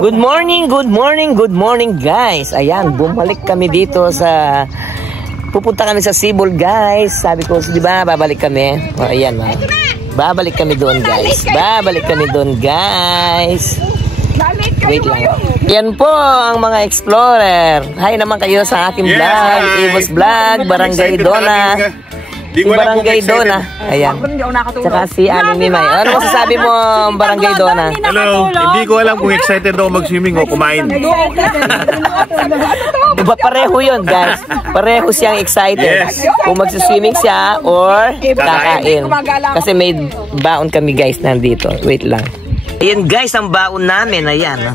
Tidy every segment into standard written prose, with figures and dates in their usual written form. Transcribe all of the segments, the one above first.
Good morning guys. Ayan, bumalik kami dito sa pupunta kami sa Sibol guys. Sabi ko, di ba, babalik kami. O, ayan, babalik kami doon guys. Wait lang. Yan po ang mga explorer. Hi naman kayo sa aking vlog, Evo's Vlog, Barangay Dona. Si Barangay Dona. Ayan. Tsaka si Aling Mimay. Ano masasabi mo, Barangay Dona? Hello. Hindi ko alam kung excited ako mag-swimming o kumain. Diba pareho yun, guys? Pareho siyang excited. Kung mag-swimming siya or kakain. Kasi may baon kami, guys, nandito. Wait lang. Ayan, guys, ang baon namin. Ayan.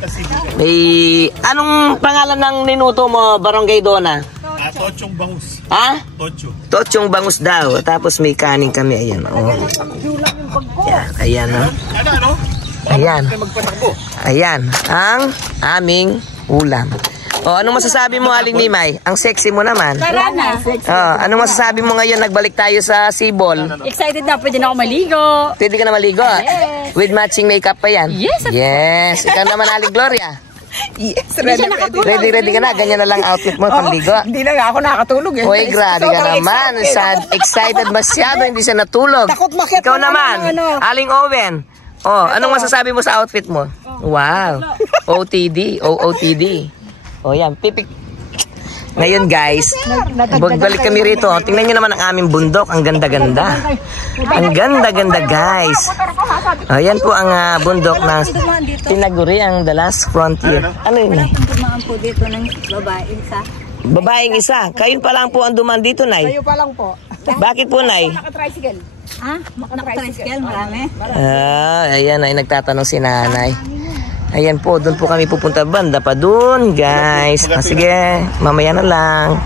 May... Anong pangalan ng ninuto mo, Barangay Dona? Tochong bangus. Ha? Tocho. Tochong bangus daw. Tapos may kanin kami. Ayan, oh. Ayan, oh. Ayan. Ayan. Ang aming ulam. Oh, anong masasabi mo, Aling Mimay? Ang sexy mo naman. Tara na. Oh, anong masasabi mo ngayon? Nagbalik tayo sa Sibol. Excited na. Pwede na ako maligo. Pwede ka na maligo? Yes. With matching makeup pa yan? Yes. Yes. Ikaw naman, Aling Gloria. Yes, Ready ka na? Ganyan na lang outfit mo, panligo. Hindi na nga ako nakatulog eh. Uy, grabe ka naman. Excited masyado, hindi siya natulog. Ikaw naman, Aling Owen. Oh, anong masasabi mo sa outfit mo? Wow. OOTD. Oh, yan. Pipik. Ngayon, guys, balik kami rito. Tingnan nyo naman ang aming bundok. Ang ganda-ganda. Ang ganda-ganda, guys. Oh, yan po ang bundok ng Tinaguri, ang The Last Frontier. Ano yun? Dumaan po dito ng babaeng isa. Babaeng isa. Kayo pa lang po ang duman dito, Nay. Kayo pa lang po. Bakit po, Nay? Naka-tricycle. Ha? Naka-tricycle, marami. Ayan, ay nagtatanong si Nanay. Ayan po, doon po kami pupunta. Banda pa doon, guys. Sige, mamaya na lang.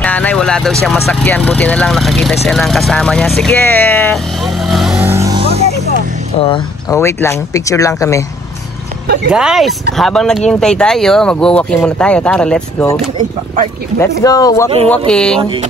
Nanay, wala daw siyang masakyan. Buti na lang nakakita siya ng kasama niya. Sige! Oh, wait lang. Picture lang kami. Guys, habang naghihintay tayo, magwa-walking muna tayo. Tara, let's go. Let's go, walking.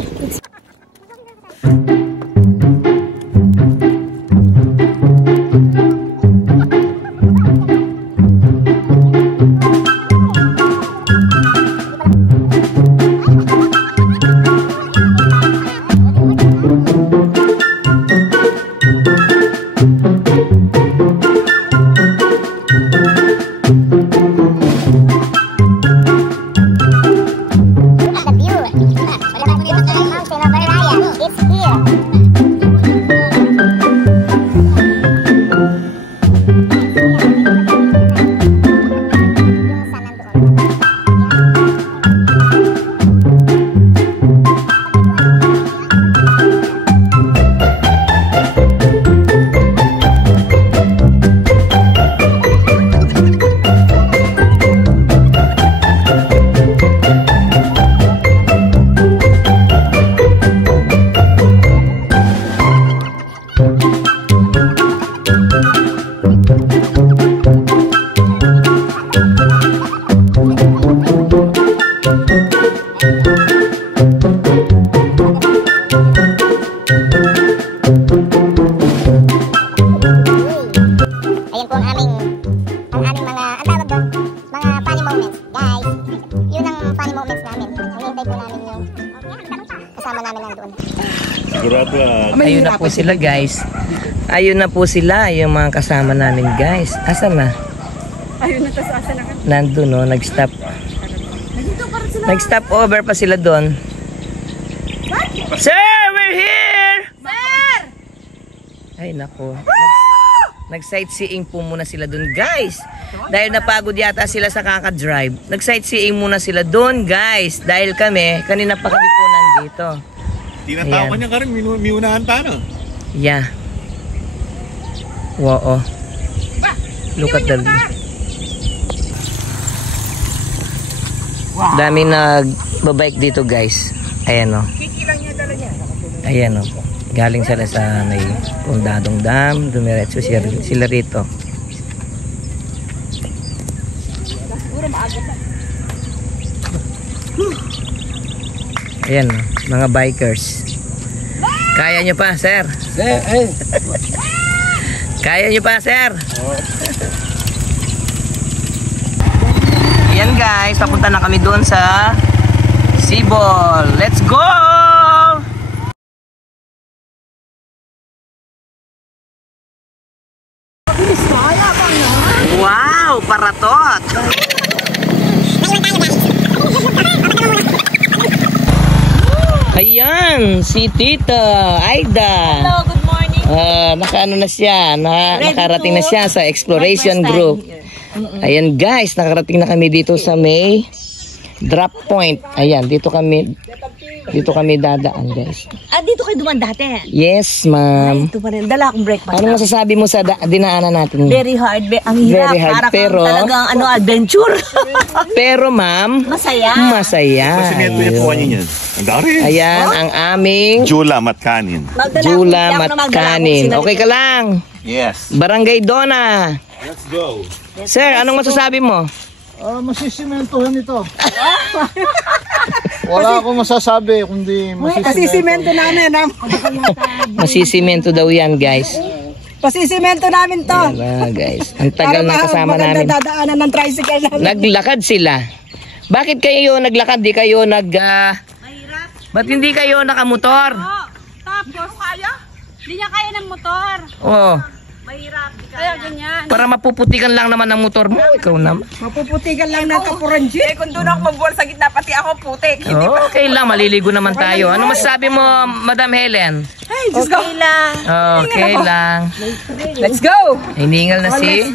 Ayun na po sila, guys. Ayun na po sila, yung mga kasama namin, guys. Asan na? Ayun na, tas asa na ka. Nandun, no? Nag-stop. Nag-stop over pa sila doon. Sir, we're here! Sir! Ay, nako. Nag-sightseeing po muna sila doon, guys. Dahil napagod yata sila sa kaka-drive. Nag-sightseeing muna sila doon, guys. Dahil kami, kanina pa kami po nandito. Tinatawa niya ka rin, miunahan ta, no? Yeah. Wow. Look at the view. Dami nagbabike dito, guys. Ayan, o. Ayan, o. Galing sila sa may Pundadong Dam. Dumiretso sila rito. Ayan, o. Mga bikers. Kaya nyo pa, sir? Kaya nyo pa, sir? guys, papunta na kami doon sa Sibol. Let's go! Wow, paratot! Ayan, si Tita Aida. Hello, good morning. Nakaano na siya, nakarating na siya sa exploration group. Ayan guys, nakarating na kami dito sa may drop point. Ayan, dito kami dadaan guys. Dito kayo duman dati. Yes, ma'am. Ito pa rin. Dala akong breakfast. Anong masasabi mo sa dinaanan natin? Very hard. Ang hirap. Very hard, Para pero talagang adventure. pero ma'am, Masaya. masaya. Kasi may po kanyo yan. Ang dari. Ayan, ang aming Jula Matkanin. Jula Matkanin. Okay ka lang? Yes. Barangay Dona. Let's go. Sir, anong masasabi mo? Masisimentohan ito. Wala akong masasabi kundi Pasisimento namin. Masisimento daw yan, guys. Pasisimento namin to. Ayan, guys. Ang tagal na kasama namin. Dadaanan ng tricycle namin. Naglakad sila. Bakit kayo naglakad? Di kayo Ba't hindi kayo nakamotor? Tapos, hindi niya kaya ng motor. Oo. Mahirap. Kaya ganyan. Para mapuputikan lang naman ang motor mo. Ikaw naman. Mapuputikan lang ng kapuranji. Kung doon ako mabuwal sa gitna, pati ako putik. Okay lang, maliligo naman tayo. Ano masasabi mo, Madam Helen? Okay lang. Okay lang. Let's go! Hiningal na si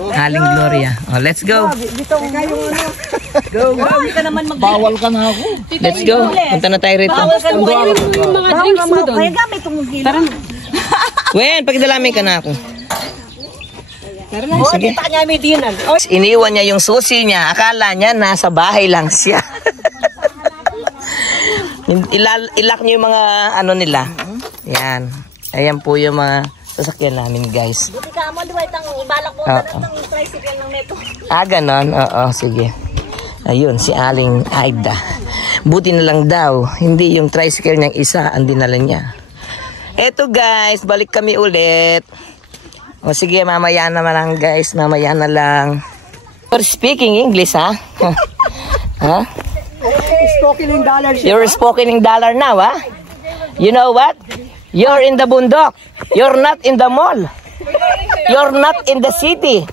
Aling Gloria. Let's go. Go! Hindi ka naman bawal ka na ako. Let's go. Punta na tayo rito. yung mga drinks mo doon. Kaya gamit itong hilo. Wen, pagdalami ka na ako. Sige. Kita niya may dinan. Iniwan niya yung susi niya. Akala niya nasa bahay lang siya. Ilak niyo yung mga ano nila. Yan. Ayan po yung mga sasakyan namin, guys. Buti ka mo, diba itang balak mo na ng tricycle ng neto. Ganon? Oo, sige. Ayun, si Aling Aida. Buti na lang daw, hindi yung tricycle niyang isa ang dinala niya. Eto guys, balik kami ulit. O sige, mamaya naman lang guys, mamaya na lang. You're speaking English, ha? Ha? Spoken in dollars. You're speaking in dollar now, ha? You know what? You're in the bundok. You're not in the mall. You're not in the city.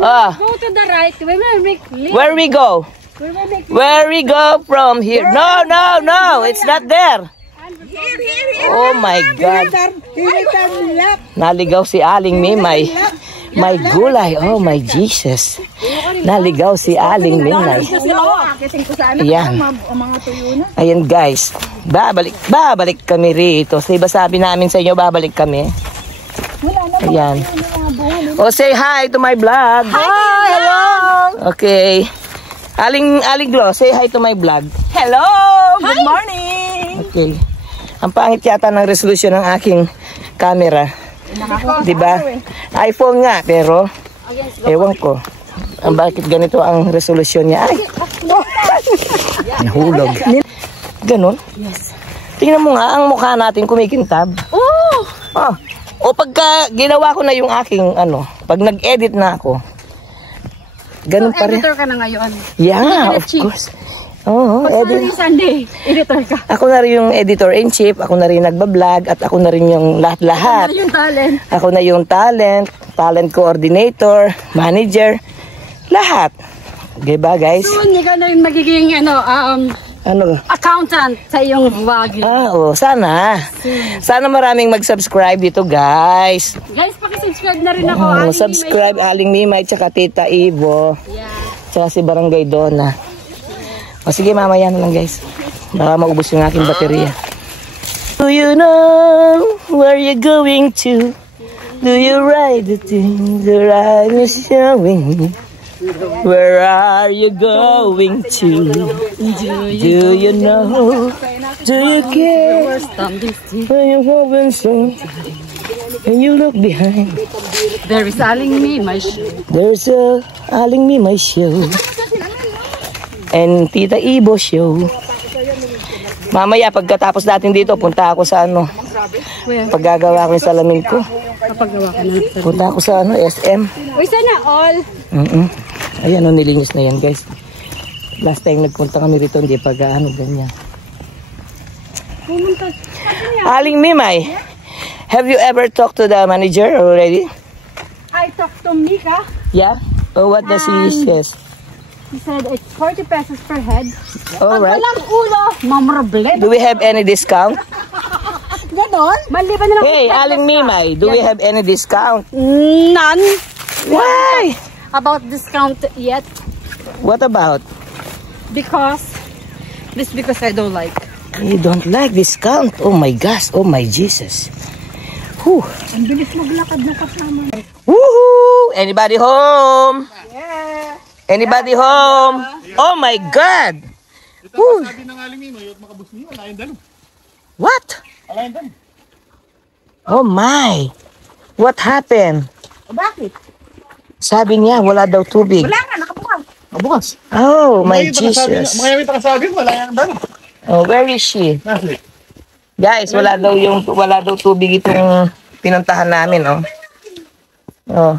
Go to the right. Where we go? Where we go from here? No, no, no. It's not there. Oh my God. Naligaw si Aling Mimay. May gulay. Oh my Jesus. Naligaw si Aling Mimay. Ayan. Ayan guys. Babalik kami rito. Diba sabi namin sa inyo, babalik kami. Ayan. Oh, say hi to my vlog. Hi! Hello! Okay. Aling Glo, say hi to my vlog. Hello! Good morning! Okay. Ang pangit yata ng resolution ng aking camera. Diba? iPhone nga, pero ewan ko. Bakit ganito ang resolution niya? Ay! Nahulog. Ganon? Yes. Tingnan mo nga, ang mukha natin kumikintab. O pagka ginawa ko na yung aking pag nag-edit na ako, ganun pa rin. Editor ka na ngayon. Yeah, of course. Oo, Every Sunday, editor ka. ako na rin yung editor-in-chief, ako na rin nagbablog, at ako na rin yung lahat-lahat. Ano yung talent? Ako na yung talent coordinator, manager, lahat. Diba guys? So, hindi ka na yung magiging accountant sa iyong vlog. Sana. Sana maraming mag-subscribe dito guys. Guys, pakisubscribe na rin ako. Subscribe Aling Mimay, tsaka Tita Ivo, tsaka si Barangay Dona. O sige, mamaya na lang guys. Baka maubos yung aking baterya. Do you know where you're going to? Do you ride the thing the ride is showing? Where are you going to? Do you know? Do you care? When you open so and you look behind, There is Aling Mimay show. there's a Aling Mimay show. And Tita Ivo show. Mamaya pagkatapos natin dito, punta ako sa paggagawa ko yung salamin ko. Kapagawa ka na. Punta ako sa SM. Uy, sana all. Ayan, nilinis na yan guys. Last time nagpunta kami rito, hindi pa gaano ganyan. Pumunta. Aling Mimay, have you ever talked to the manager already? I talked to Mika. Yeah? Oh, what does he says? He said it's 40 pesos per head. Alright. Walang ulo. Mamrable. Do we have any discount? Ganon? Maliban na lang. Hey, Aling Mimay, do we have any discount? None. Why? About discount yet. What about? Because I don't like. You don't like discount? Oh my gosh, oh my Jesus. Whew. Ang bilis maglakad na kasama. Woohoo! Anybody home? Yeah. Anybody home? Oh my God! Woo. Sabi ng aling mo, yung makabus niyo, wala yung dalo. What? Wala yung dalo. Oh my! What happened? Bakit? Sabi niya, wala daw tubig. Wala nga, nakabukas. Mabukas. Oh my Jesus. Mga yung nakasabi, wala yung dalo. Oh, where is she? Nasli. Guys, wala daw tubig itong pinuntahan namin, oh. Oh.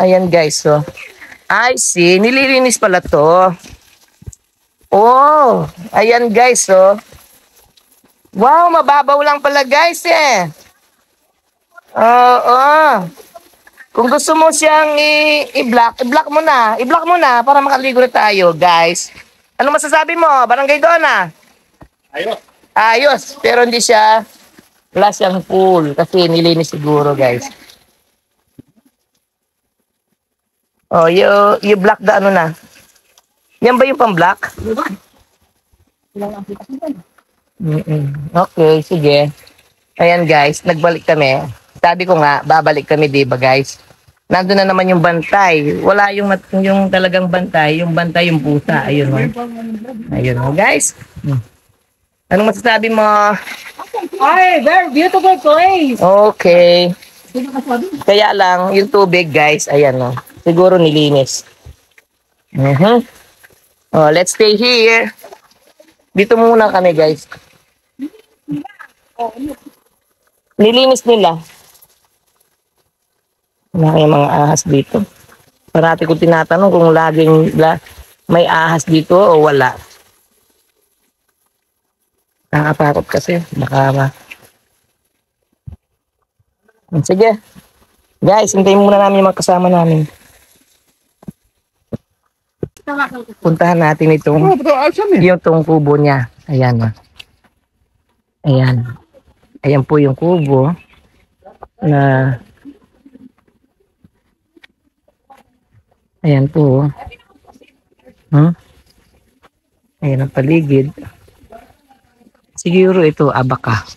Ayan guys, oh. I see, nililinis pala to. Oh, ayan guys, oh. Wow, mababaw lang pala guys, eh. Oo. Kung gusto mo siyang i-block mo na. I-block mo na para makaligo na tayo, guys. Ano masasabi mo, Barangay Donna? Ayos. Ayos, pero hindi siya wala siyang pool kasi nilinis siguro, guys. Oh, you block the ano na. Yan ba yung pang-block? Okay, sige. Ayan, guys, nagbalik kami. Sabi ko nga, babalik kami, di ba, guys? Nandun na naman yung bantay. Wala yung talagang bantay. Yung bantay, yung pusa. Ayun, oh. Ayun, oh, guys. Anong masasabi mo? Ay, very beautiful place. Okay. Kaya lang, yung tubig, guys, ayan, oh. Siguro nilinis. Oh, let's stay here. Dito muna kami, guys. Nilinis nila. Wala kayong mga ahas dito. Parati ko tinatanong kung laging may ahas dito o wala. Nakakatakot kasi. Sige. Guys, hintayin muna namin yung mga kasama namin. Puntahan natin itong yung kubo niya. Ayan. Ayan. Ayan po yung kubo na ayan po. Ayan ang paligid. Siguro ito, abaka.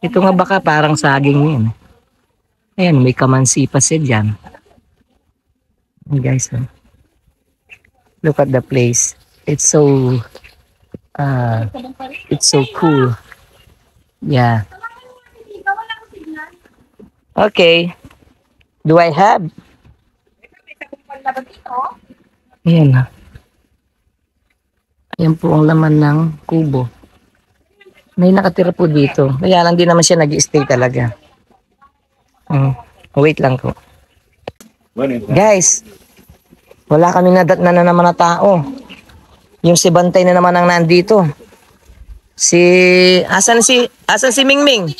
Ito nga baka parang saging yan. Ayan, may kamansi pa siya dyan. Ayan, guys, look at the place. It's so cool. Yeah. Okay. Do I have? Ayan na. Ayan po ang laman ng kubo. May nakatira po dito. Kaya lang din naman siya nag-i-stay talaga. Wait lang po. Guys, wala kami nadatna na naman na tao. Yung si Bantay na naman ang nandito. Asan si Mingming?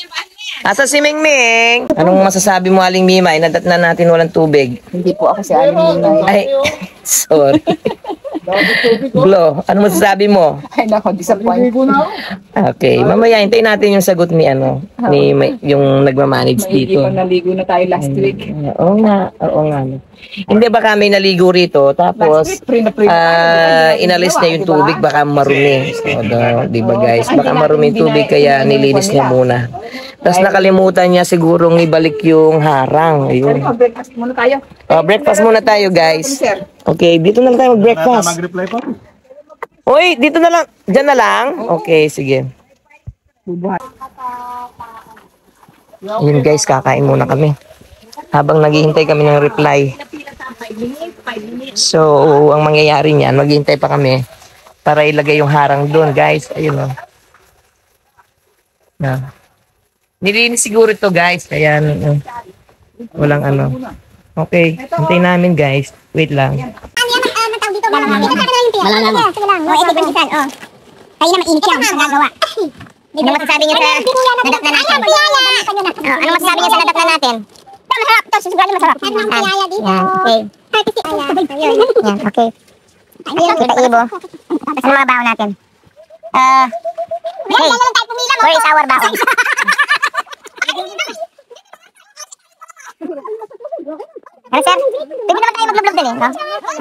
Asan si Mingming? Anong masasabi mo, Aling Mimay? Nadatna natin walang tubig. Hindi po ako si Aling Mimay. Ay, sorry. Glo, ano masasabi mo? Ay, nako, disappointed. Okay, mamaya hintayin natin yung sagot ni yung nagmamanage dito. Naligo na tayo last week. Oo nga. Hindi baka may naligo rito tapos inalis na yung tubig baka marumi. So, di ba guys? Baka marumi yung tubig kaya nilinis niya muna. Tapos nakalimutan niya sigurong ibalik yung harang. Ayun. Breakfast muna tayo. Breakfast muna tayo, guys. Okay, dito na lang tayo mag-breakfast. Mag-reply pa. Uy, dito na lang. Diyan na lang? Okay, sige. Ayun guys, kakain muna kami. Habang naghihintay kami ng reply. So, ang mangyayari niyan, maghihintay pa kami para ilagay yung harang doon, guys. Ayun o. Nilinis siguro ito, guys. Kaya, walang ano. Okay, hintayin namin, guys. Wait lang. Malala mo. Sige lang. O, etik bandisan. O. Kayo na mainit yan. Ang gagawa. Ano masasabi niyo sa nadak na natin? Ano masasabi niyo sa nadak na natin? Masarap. Ito, susigurado masarap. Meron ng piyaya dito. Okay. Yan, okay. Kita Ibo. Ano mga baon natin? Hey, where is our baon? Ano sir? Pwede naman tayo maglublog doon eh, no?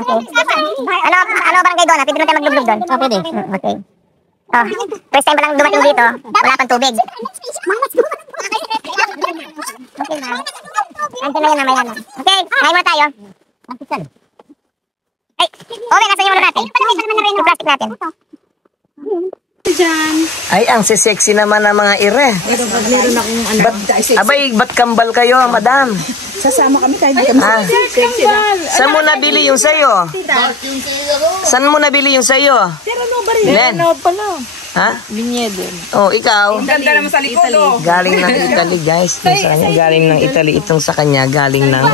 Okay. Ano barangay doon? Pwede naman tayo maglublog doon? Oh, pwede. Okay. Oh, first time pa lang dumating dito, wala pang tubig. Okay na. Antin na yan mamaya na. Okay, kain muna tayo. Ay, okay, nasa yung ano natin? Yung plastic natin. Ay, ang sexy naman ng mga ire. Meron akong ano. Abay, ba't kambal kayo, madam? Sasama kami tayo. Hindi kami Saan mo nabili yung sayo? Saan mo nabili yung sayo? Len? Ha? Binyedo. Oh, ikaw? Ganda naman sa likod. Galing ng Italy, guys. Yung sa kanya, galing ng Italy. Itong sa kanya, galing ng...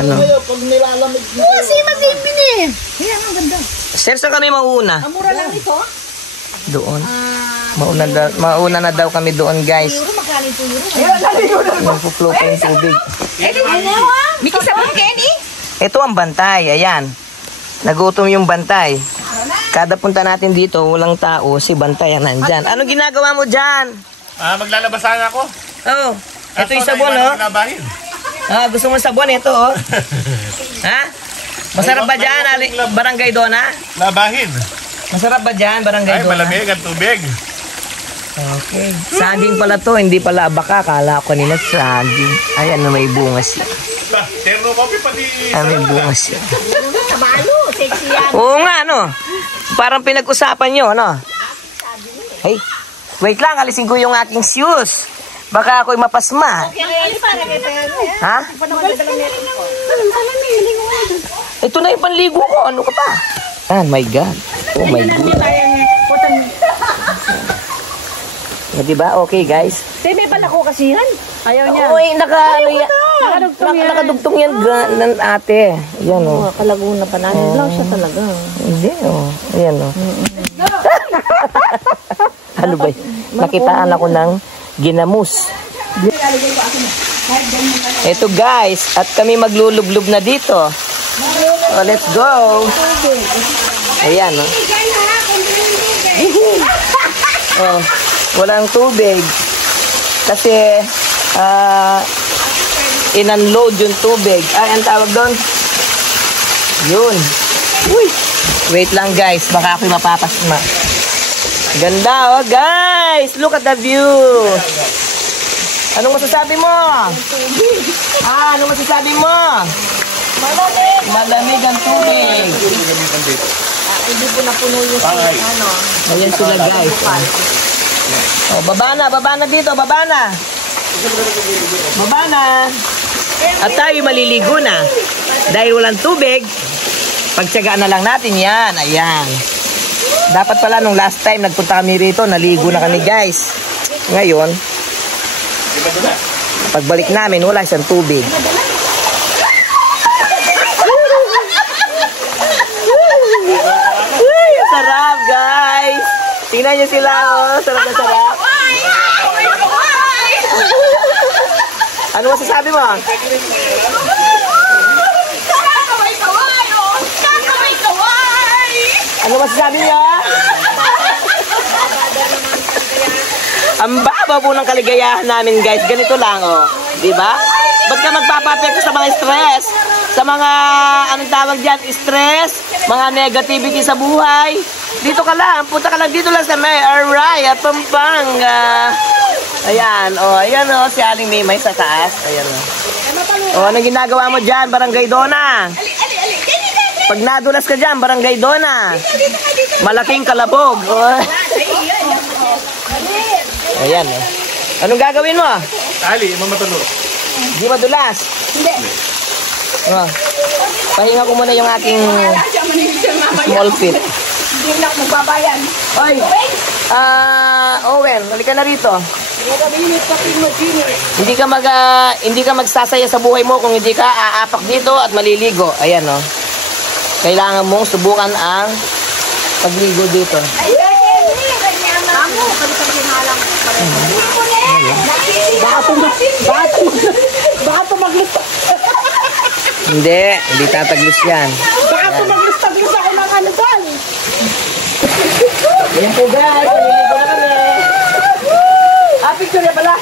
Ano? Sir, saan kami mauuna? Ang mura lang nito. Doon. Mauna na daw kami doon, guys. Nagpuplo pa yung tubig. Miki sa mga Kenny? Ito ang bantay, ayan. Nagutom yung bantay. Kada punta natin dito, walang tao, si bantay ang nandyan. Anong ginagawa mo dyan? Maglalabasan ako. Oh, ito yung sabon, oh. Gusto mo sabon, ito, oh. Ha? Masarap ba dyan, Barangay Dona? Labahin. Masarap ba dyan, Barangay Ay, Dona? malamig ang tubig. Okay. Saging pala to, hindi pala abaka. Kala ko kanina saging. Ay, ano, may bunga siya. Terno coffee pati. Ay, may bunga siya. Oo nga, no? Parang pinag-usapan nyo, no? Hey, wait lang, alisin ko yung aking shoes. Baka ako'y mapasma. Ha? Ito na yung panligo ko. Ano ka pa? Oh my God. Oh my God. Diba? Okay, guys. May balako kasi yan. Ayaw niya. Uy, nakadugtong yan, ate. Yan, oh. Kalaguna pa namin. Lang siya talaga. Hindi, oh. Ayan, oh. Ano ba? Nakitaan ako ng ginamus. Ito, guys. At kami maglulublub na dito. So, let's go. Ayan, oh. Oh, walang tubig. Kasi, in-unload yung tubig. Ay, ang tawag doon? Yun. Uy. Wait lang, guys. Baka ako'y mapapasma. Ganda, oh, guys. Look at the view. Anong masasabi mo? Anong masasabi mo? Malamig. Malamig ang tubig. Hindi po napuno yung ano. Ayan sila, guys. Oh, baba na dito, baba na. Baba na. At tayo maliligo na. Dahil walang tubig, pagtiyagaan na lang natin yan. Ayan. Dapat pala nung last time nagpunta kami rito, naligo na kami, guys. Ngayon, pagbalik namin, wala siyang tubig. Uy, sarap, guys. Tingnan niyo sila, oh. Sarap na sarap. Ano masasabi mo? Ano masasabi niyo? Ang baba po ng kaligayahan namin, guys. Ganito lang, oh. Diba? Ba't ka magpapapekto sa mga stress? Sa mga, anong tawag dyan, stress? Mga negativity sa buhay? Dito ka lang. Punta ka lang dito lang sa may Araya, Pampanga. Ayan, oh. Ayan, oh. Si Aling Mimay sa taas. Ayan, oh. Oh, anong ginagawa mo dyan, Barangay Dona? Pag nadulas ka dyan, Barangay Dona. Malaking kalabog. Oh. Ayan, oh. Anong gagawin mo? Ali, mamatulog. Di madulas? Hindi. Oh. Pahinga ko muna yung aking small fit. Hindi na magbabayan. Oy! Owen, halika na rito. Hindi ka magsasaya sa buhay mo kung hindi ka aapak dito at maliligo. Ayan, oh. kailangan mong subukan ang pagligo dito. Baka tumaglis. Hindi tataglis yan. Baka tumaglis ako ng ano doon. Ayan po guys, naliligo na kami. Picture niya pala.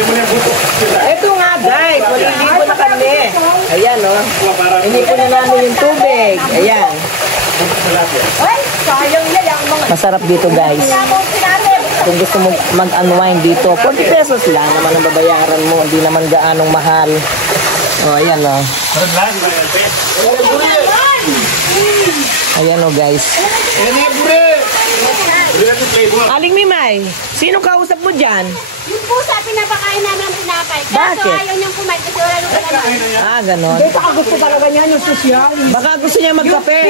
Ito nga guys, maliligo na kami. Ayan o. Inipon na namin yung tubig. Ayan. Masarap dito guys. Kung gusto mo mag-unwind dito, 40 pesos lang naman ang babayaran mo. Hindi naman gaanong mahal. O, ayan o. Ayan o guys. Aling Mimay, sino kausap mo dyan? Yung pusa, pinapakain namin ang tinapay. Kaso Bakit? ayaw niyang kumain kasi wala nung Ah, ganon. Baka gusto talaga niya yung sosyal. Baka gusto niya magkape.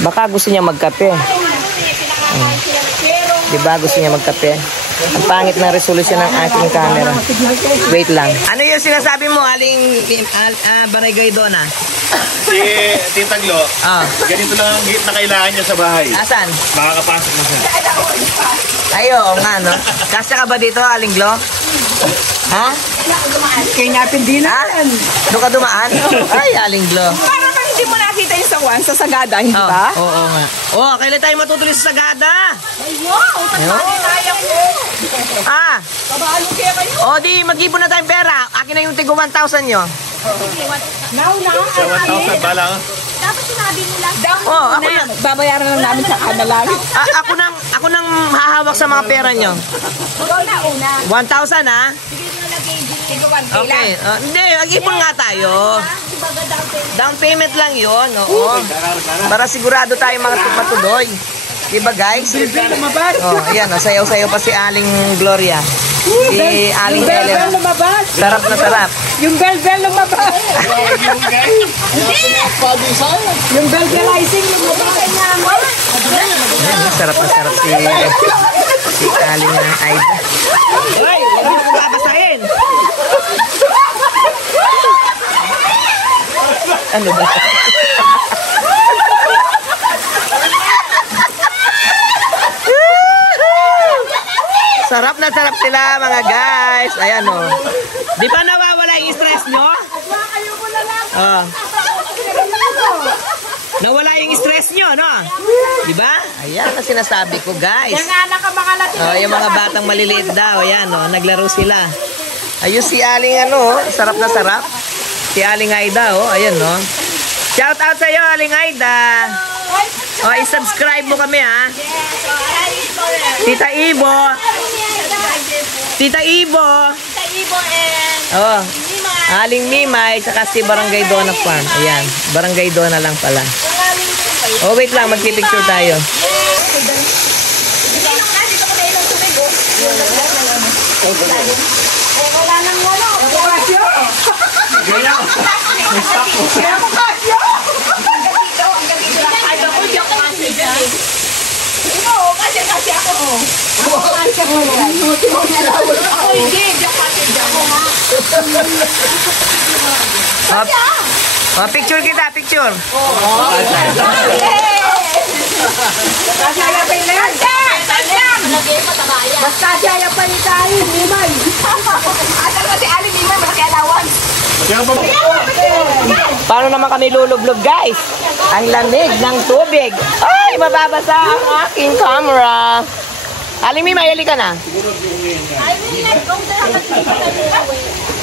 Baka gusto niya magkape. Diba gusto niya magkape? Ang pangit ng resolution ng aking camera. Wait lang. Ano yung sinasabi mo, Aling Barangay Dona? Si Tita Glo, ganito lang ang gate na kailangan niya sa bahay. Asan? Makakapasok na siya. Ayo, nga no. Kasya ka ba dito, Aling Glo? Ha? Kinapin din Ha? Doon ka dumaan? Ay, Aling Glo. Para bang hindi mo nakita yung sawan sa Sagada, hindi ba? Oo nga. Oh, kailan tayo matutuloy sa Sagada? Ah. Kabalo kaya kayo. O di, mag-ipon na tayong pera. Akin na yung tigo 1,000 nyo. Now, Sa 1,000 ba lang? Tapos sinabi nila, Oh, ako na. babayaran lang namin sa kanalangit. Ako nang hahawak sa mga pera nyo. ikaw na una. 1,000 ha? Okay. Okay. Hindi, mag-ipon nga tayo. Down payment lang yun. Oo. Para sigurado tayo mga matuloy. Diba guys? Oh, ayan, sayaw-sayaw pa si Aling Gloria. Si Aling Helen. lumabas. Sarap na sarap. Yung bell lumabas. Yung bell-bellizing lumabas. Ayan, sarap na sarap si Aling Aida. Hoy, hindi mo babasahin. Ano ba? Sarap na sarap sila mga guys. Ayan o. Di ba nawawala yung stress nyo? Oh. Nawala yung stress nyo, no? Di ba? Ayan ang sinasabi ko guys. Oh, yung mga batang maliliit daw. Ayan o. Naglaro sila. Ayun si Aling ano. Sarap na sarap. Si Aling Aida o. Ayan o. Shout out sa'yo Aling Aida. O, i-subscribe mo kami ha. Tita Ibo. Tita Ibo. Oh, Aling Mimay, tsaka si Barangay Dona Farm. Ayan, Barangay Dona lang pala. Oh, wait lang, magpipicture tayo. Oh, picture kita, picture. Kasaya pa yun yan. Mas kasaya pa yun tayo, Mimay. Asan ba si Aling Mimay? Malaki alawan. Paano naman kami lulublob, guys? Ang lamig ng tubig. Ay, mababasa ang aking camera. Aling Mimay, halika na.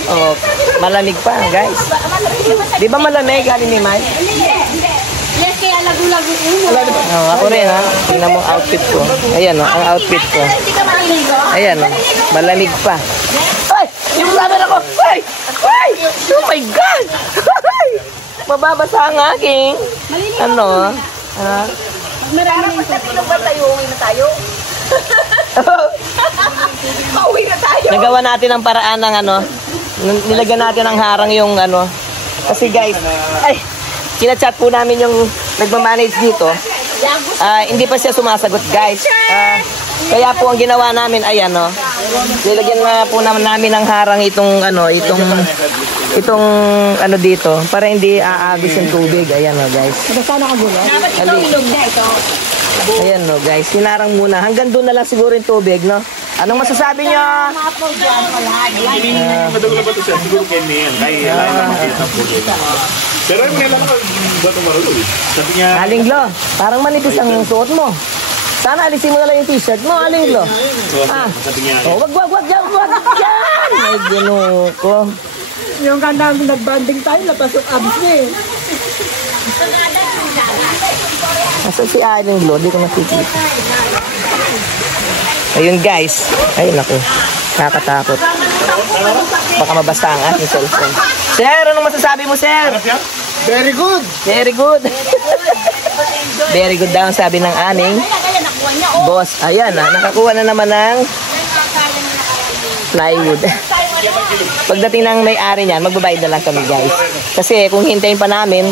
Oh, malamig pa, guys. Di ba malamig, Aling Mimay? Yes, kaya lagu-lagu ulo. Oh, ako rin, ha? Tingnan mo outfit ko. Ayan, oh, ang outfit ko. Hindi ka maliligo? Ayan, oh, malamig pa. Ay! Yung camera ko! Ay! Ay! Oh my God! Ay! Mababasa ang aking... Ano? Ha? Marami na yung tubig. Uwi na tayo. Pauwi na tayo. Nagawa natin ang paraan ng ano, nilagyan natin ang harang yung ano. Kasi guys, ay, kinachat po namin yung nagmamanage dito. Hindi pa siya sumasagot guys. Kaya po ang ginawa namin, ayan, no. Nilagyan na po namin ng harang itong ano dito para hindi aagos yung tubig. Ayan, no, guys. Basta nakagulo. Dapat ito ilog na ito. Ayan, no, guys. Sinarang muna. Hanggang doon na lang siguro yung tubig, no. Anong masasabi nyo? Madugo na ba ito siya? Siguro kay Neil. Kaya makita po yun. Pero yung Neil naman, ba ito marunong eh? Sabi niya, Aling Glo, parang manipis ang suot mo. Sana alisin mo na lang yung t-shirt mo, Aling Glo. sabi niya, Oh, wag yan. May ginuko. Yung kanda nag-banding tayo, lapas yung abs niya eh. Nasa si Aling Glo, di ko nakikita. Ayun guys. Ay, naku. Nakakatakot. Baka mabasa ang aking cellphone. Sir, anong masasabi mo, sir? Very good. Very good. Very good daw ang sabi ng aming boss. Ayan, nakakuha na naman ng plywood. Pagdating ng may-ari niyan, magbabayad na lang kami, guys. Kasi kung hintayin pa namin,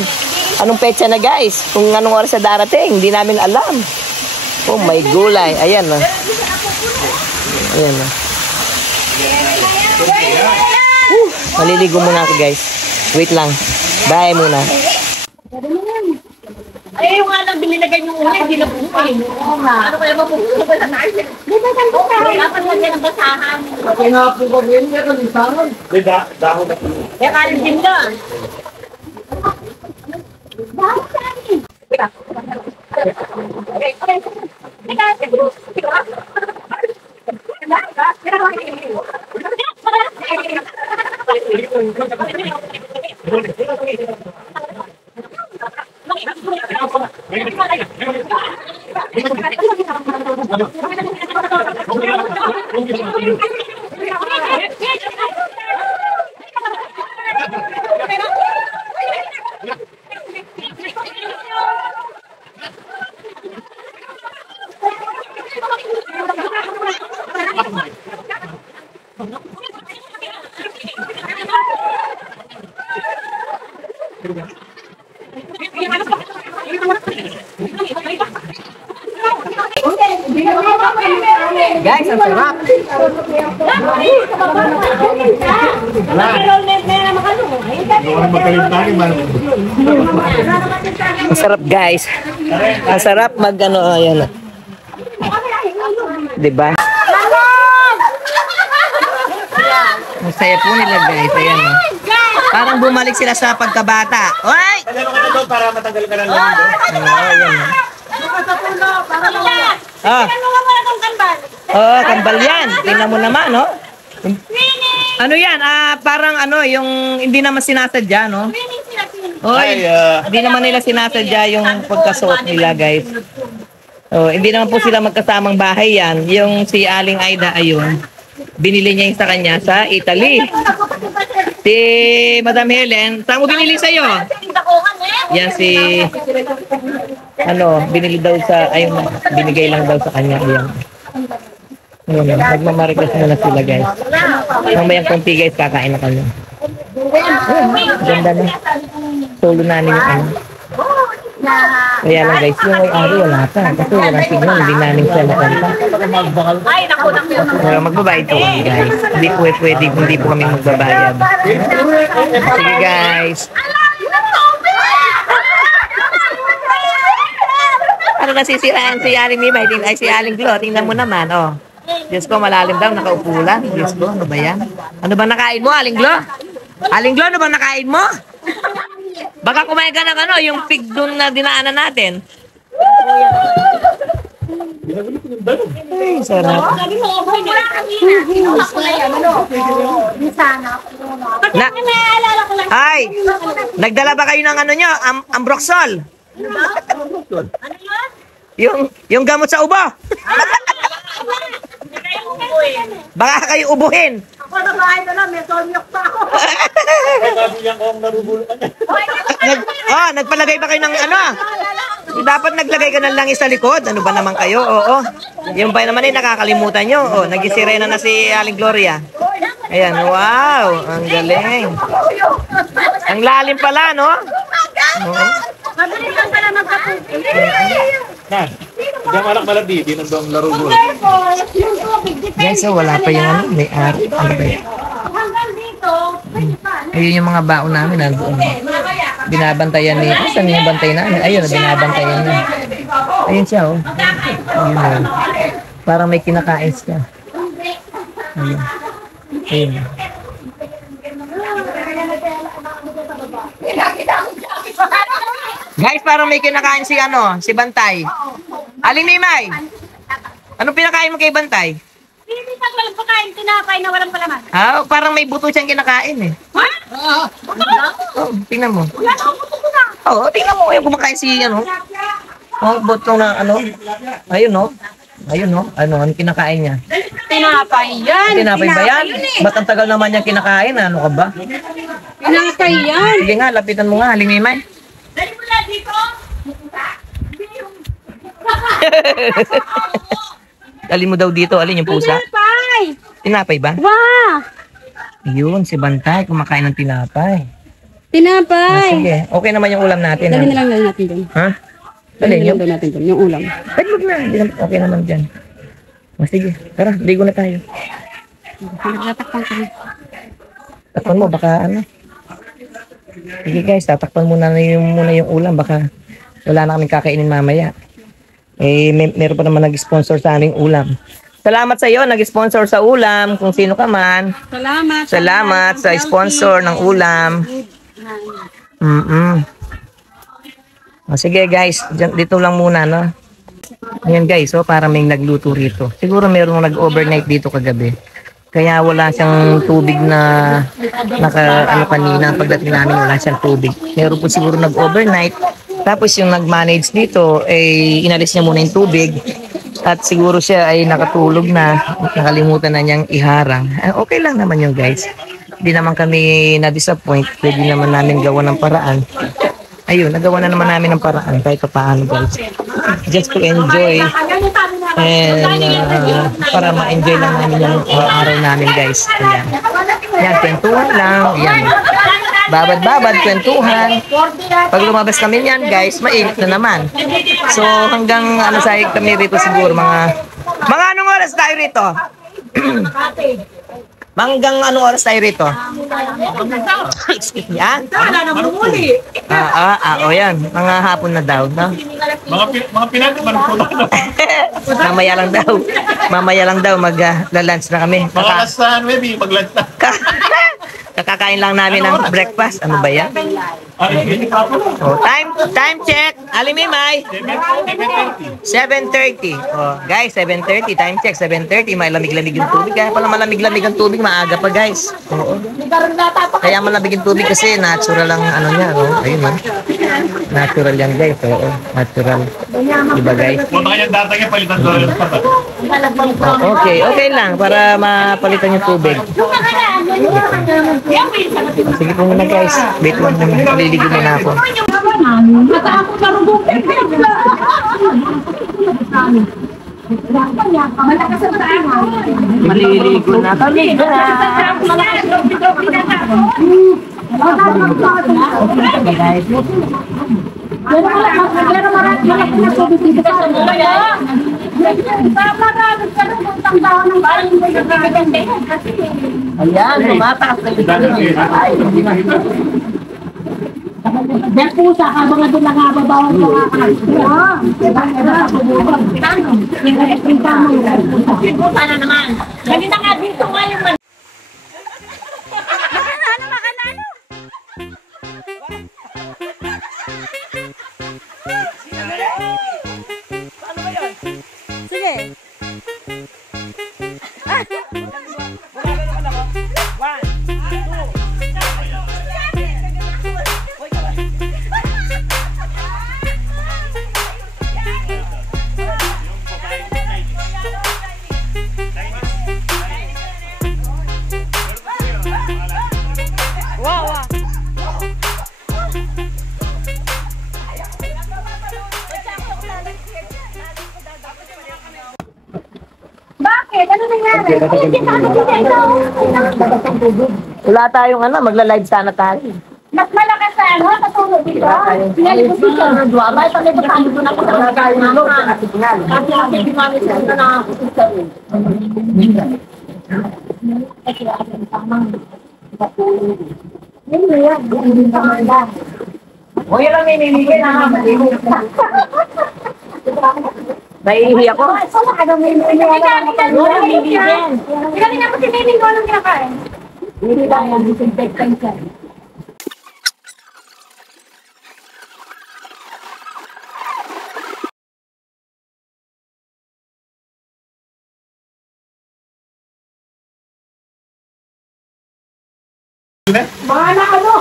anong petsa na, guys? Kung anong oras na darating, hindi namin alam. Oh, may gulay. Ayan, no. Ayan, no. Maliligo muna ako, guys. Wait lang. Bye muna. Ay, yung nga lang binilagay yung una, hindi na buhay. Ano kaya mapupunta ba na tayo? Di ba ganito ka? Dapat lagyan ng basahan. okay nga po ba yun? Meron yung sarang. May dahon na po. Kaya kalim din lang. Guys, ang sarap. Ang sarap, guys. Ang sarap mag-ano, ayan. Diba? Ang saya po nila, guys. Ayan, oh. Parang bumalik sila sa pagkabata. Oy! Ano ka na daw para matanggal ka ng lalo? Ayan. Ah. Oh, kambal yan. Tingnan mo naman, no? Ano yan? Parang ano, yung hindi naman sinasadya, no? Oy, hindi naman nila sinasadya yung pagkasuot nila, guys. Oh, hindi naman po sila magkasamang bahay yan. Yung si Aling Aida, ayun. Binili niya yung sa kanya sa Italy. Si Madam Helen, saan mo binili sa'yo? Yan si... Ano, binili daw sa... Ayun, binigay lang daw sa kanya. Ayan. Ayan, magmamarigas muna sila, guys. Mamayang konti, guys, kakain na kami. Ganda na. Solo namin yung ano. Kaya lang, guys, yung may-ari wala pa. Kasi wala signal, hindi namin siya nakanta. Magbabayad po kami, guys. Hindi po pwede, hindi po kami magbabayad. Sige, guys. Ano nasisiraan si Aling Mima? Ay, si Aling Glo. Tingnan mo naman, oh. Diyos ko, malalim daw, nakaupo lang. Diyos ko, ano ba yan? Ano ba nakain mo, Aling Glo? Aling Glo, ano ba nakain mo? Baka kumain ka ng ano, yung pig doon na dinaanan natin. Ay, sarap. Na, ay, nagdala ba kayo ng ano nyo, Ambroxol? Yung gamot sa ubo. Baka kayo ubuhin. Ako na bahay na lang, may tonyok pa ako. Nagpalagay ba kayo ng ano? Dapat naglagay ka ng langis sa likod. Ano ba naman kayo? Oo. Yung ba naman nakakalimutan nyo. Oh, nagisirena na si Aling Gloria. Ayan, wow. Ang galing. Ang lalim pala, no? Mabilis lang pala magkapusin. Nan, diyan malak di nandong laro mo. Guys, so wala pa yung ano, may ari. Ano ba yun? Hanggang dito, pwede pa. Ayun yung mga baon namin. Nandoon. Binabantayan ni... Saan yung bantay namin? Ayun, binabantayan niya. Ayun siya, oh. Ayun, oh. Parang may kinakain siya. Ayun. Ayun. Guys, parang may kinakain si ano, si Bantay. Aling Maymay, anong pinakain mo kay Bantay? Hindi ka walang pagkain, tinapay na walang palaman. Ah, parang may buto siyang kinakain eh. Ha? Oh, tingnan mo. Wala akong buto ko na. Oh, tingnan mo yung kumakain si ano. Oh, buto na ano. Ayun no. Ayun no. Ano kinakain niya? Tinapay yan. Tinapay ba yan? Ba't ang tagal naman niya kinakain? Ano ka ba? Tinapay yan. Sige nga, lapitan mo nga, Aling Maymay. Dali mo na dito. Dali mo daw dito, alin yung pusa? Tinapay. Tinapay ba? Wow. Yun, si Bantay, kumakain ng tinapay. Tinapay. Sige, okay naman yung ulam natin. Dali Ha? na lang daw natin dun. Ha? Dali Dali na nyo? lang daw natin dun. Yung ulam. Ay, wag na. Hindi naman- Okay naman dyan. O, sige, tara, ligo na tayo. Nagtatakpan kami. Takpan mo, baka ano. Sige guys, tatakpan muna yung ulam. Baka wala na kaming kakainin mamaya. Eh, meron pa naman nag-sponsor sa aming ulam. Salamat sa iyo, nag-sponsor sa ulam. Kung sino ka man. Salamat. Salamat sa sponsor ng ulam. O, sige guys, dito lang muna, no? Ayan guys, so para may nagluto rito. Siguro meron nag-overnight dito kagabi. Kaya wala siyang tubig na kanina pagdating namin wala siyang tubig. Meron po siguro nag-overnight. Tapos yung nag-manage dito ay inalis niya muna yung tubig. At siguro siya ay nakatulog na, nakalimutan na niyang iharang. Okay lang naman yun guys. Hindi naman kami na-disappoint. Pwede naman namin gawa ng paraan. Ayun, nagawa na naman namin ng paraan kahit paano guys. Just to enjoy and para ma-enjoy lang namin yung araw namin guys. Ayan. Yan, kwentuhan lang. Ayan. Babad-babad, kwentuhan. Pag lumabas kami niyan guys, mainit na naman. So hanggang ano sahig kami rito siguro mga anong oras tayo rito? Hanggang anong oras tayo rito? Excuse me, ah? O yan. Mga hapon na daw, no? Mga pinag, marupulong na. Mamaya lang daw, mag-lunch na kami. Mga kasahan, maybe, mag-lunch na. Kakakain lang namin ng breakfast. Ano ba yan? Hindi pa po. Oh, time check. Aling Maymay. 7:30. Oh, guys, 7:30. Time check, 7:30. May lamig-lamig yung tubig. Kaya pala malamig-lamig ang tubig, maaga pa guys. Oo. Kaya malamig yung tubig kasi natural lang ano niya. Oh. Ayun oh. Natural yan guys. Oo, natural. Diba guys? Kung kanyang datang yung palitan doon yung patat. Oh, okay lang para mapalitan yung tubig. Sige po muna guys. Wait lang naman. Maliligo muna ako. Maliligo na kami. Ayan, tumataas na Yan po sa habang na doon nangababawan ko nga pusa na naman. Ganito nga dito nga yung Bakit? Ano nangyari? Wala tayong ano, magla-live sana tayo. Mas malakas sa ano, patulog dito. Pinalibot dito. May palibot tayo doon ako sa mga kasi hindi mami siya na nakakasip sa rin. Hindi yan. O, yan ang minimigay na maligo. Naiihi ako. Galing na po si Nining ko anong kinakain. Hindi ba yung disinfectant siya?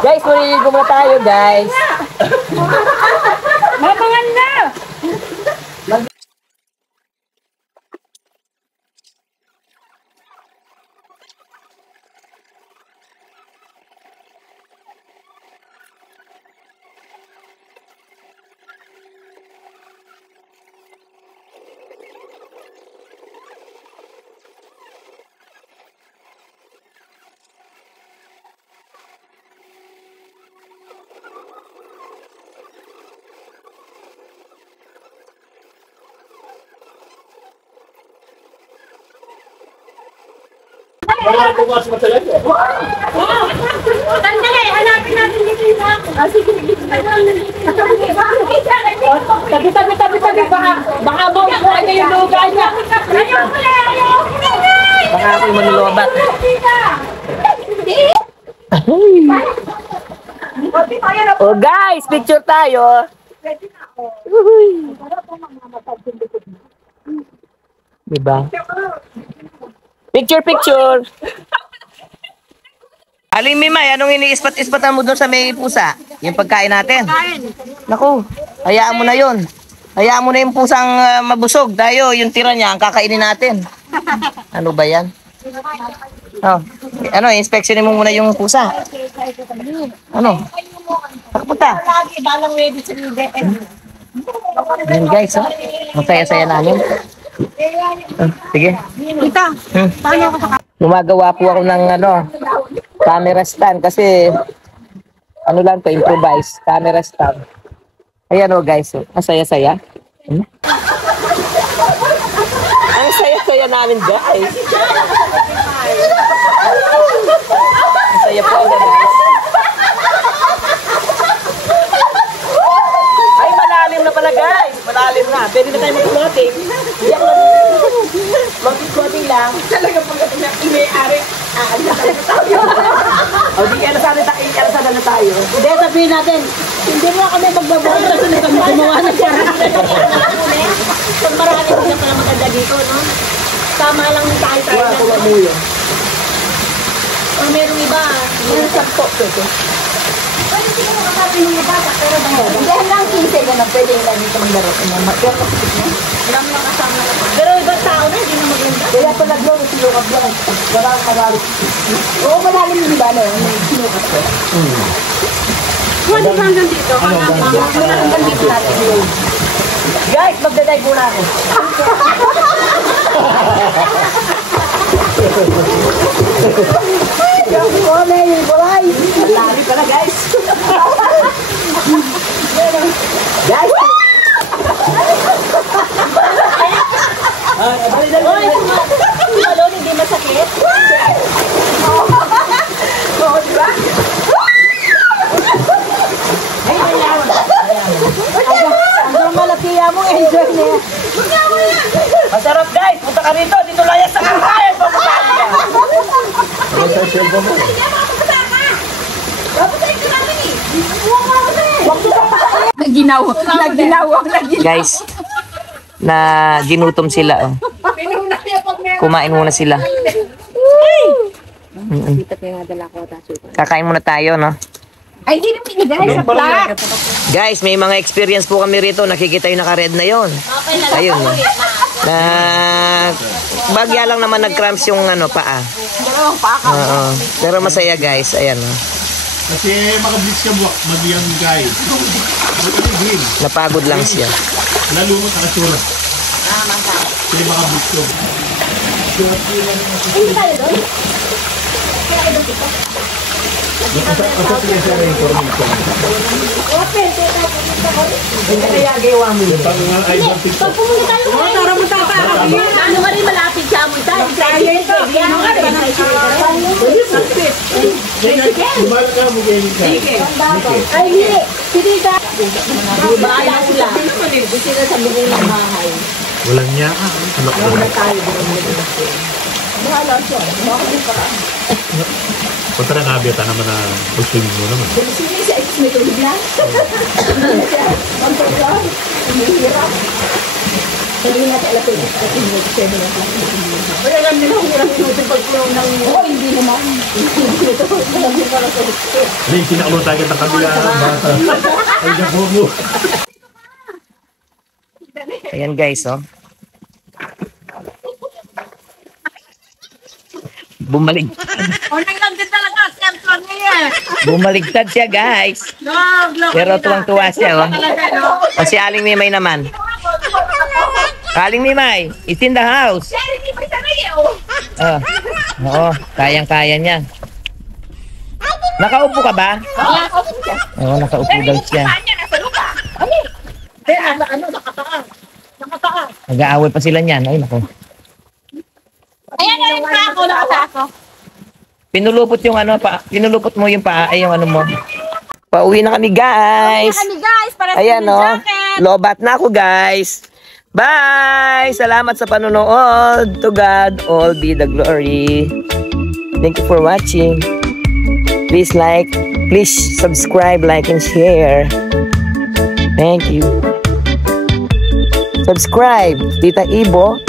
Guys, maliligo muna tayo, guys. Mamangan na! Wala bukas matagal eh. Sandali, hanapin natin dito yung ako. Sige, dito tayo lang. Tabi, baka mabuhay na yung luga niya. Baka ako'y manulobat. Oh guys, picture tayo. Diba? Picture. Aling Mimay, anong iniispat-ispatan mo doon sa may pusa? Yung pagkain natin? Naku, hayaan mo na yun. Hayaan mo na yung pusang mabusog. Tayo, yung tira niya, ang kakainin natin. Ano ba yan? Oh, inspeksyonin mo muna yung pusa. Ano? Nakapunta. Lagi, balang ready sa UDM. Yan guys, oh. Ang saya-saya namin. Sige. Tita, paano ako sa Gumagawa po ako ng camera stand kasi lang to, improvise camera stand. Ayan guys, ang saya-saya. Ang saya-saya namin guys. Ang saya po guys. Ay, malalim na pala guys. Malalim na. Pwede na tayo mag-floating. Mag-floating lang. Talaga pagdating na may-ari. O di kaya sana na tayo. Hindi, sabihin natin, hindi mo kami magbabawa kasi gumawa na siya. Kung marami ko na pala maganda dito, no? Tama lang tayo. O merong iba, meron sa po. Pwede sino makakapi ng iba, pero ba? Hindi lang 15 na pwede lang dito maglaro. Walang makasama na pa. Pero iba tao na, hindi na maganda. Kaya pala doon, sinukat yan. Wala kang magalit. Oo, malalim yung ba, no? Sinukat ko. Pwede ba hanggang dito? Hanggang dito natin yun. Guys, magdaday muna ako. Lari pala guys. Guys. Oy, sumalon, hindi masakit. Oo, di ba? Hanggang malapiya mo, enjoy na yan. Masarap guys. Punta ka rito. Dito layas sa kakain. Guys, na ginutom sila. Oh. Kumain muna sila. Kakain muna tayo, no? Ay, hindi naman pinigay sa plat. Guys, may mga experience po kami rito. Nakikita yung naka-red na yon. Ayun. No? Na bagya lang naman nag-cramps yung paa. Oo. Pero masaya guys. Ayan. No? Kasi maka-blitz ka buwak, magyang guys. Napagod lang siya. Nalumot ang asura. Kasi maka-blitz ko. Kaya gawa mo yun. Pag pumunta tayo, ano ka rin malapit sa amon tayo. Ay, hindi. Sige ka. Baala sila. Gusto na sa bigay ng bahay. Walang niya. Ano ko na? Bahala siya. Punta na nabiyata naman na pag-swimming mo naman. Sige, sa may tulog na. Ang pagkaw. Ang hirap. Sabihin natin alam ko yung 7 o'clock. Kaya alam nila kung ilang minuto pagkulong ng... Oo, hindi naman. Hindi ito. Alam nyo para sa gusto. Ano yung pinakulutagan ng kabila? Bata. Ay, naku mo. Ayan guys, oh. Lang din talaga. Sentron niya. Bumaligtad siya guys. Pero tuwang-tuwa siya, oh. Kasi Aling Mimay naman. Aling Mimay, it's in the house. Oh. Oo, kayang-kaya niya. Nakaupo ka ba? Oo, nakaupo daw siya. Nag-aaway pa sila niyan. Ay, naku. Ayan na rin pa ako. Nakatako. Pinulupot yung ano, pinulupot mo yung paa, ay yung ano mo. Pauwi na kami guys. Para Ayan oh, lobat na ako guys. Bye! Salamat sa panonood. To God all be the glory. Thank you for watching. Please like, please subscribe, like, and share. Thank you. Subscribe, Tita Ibo.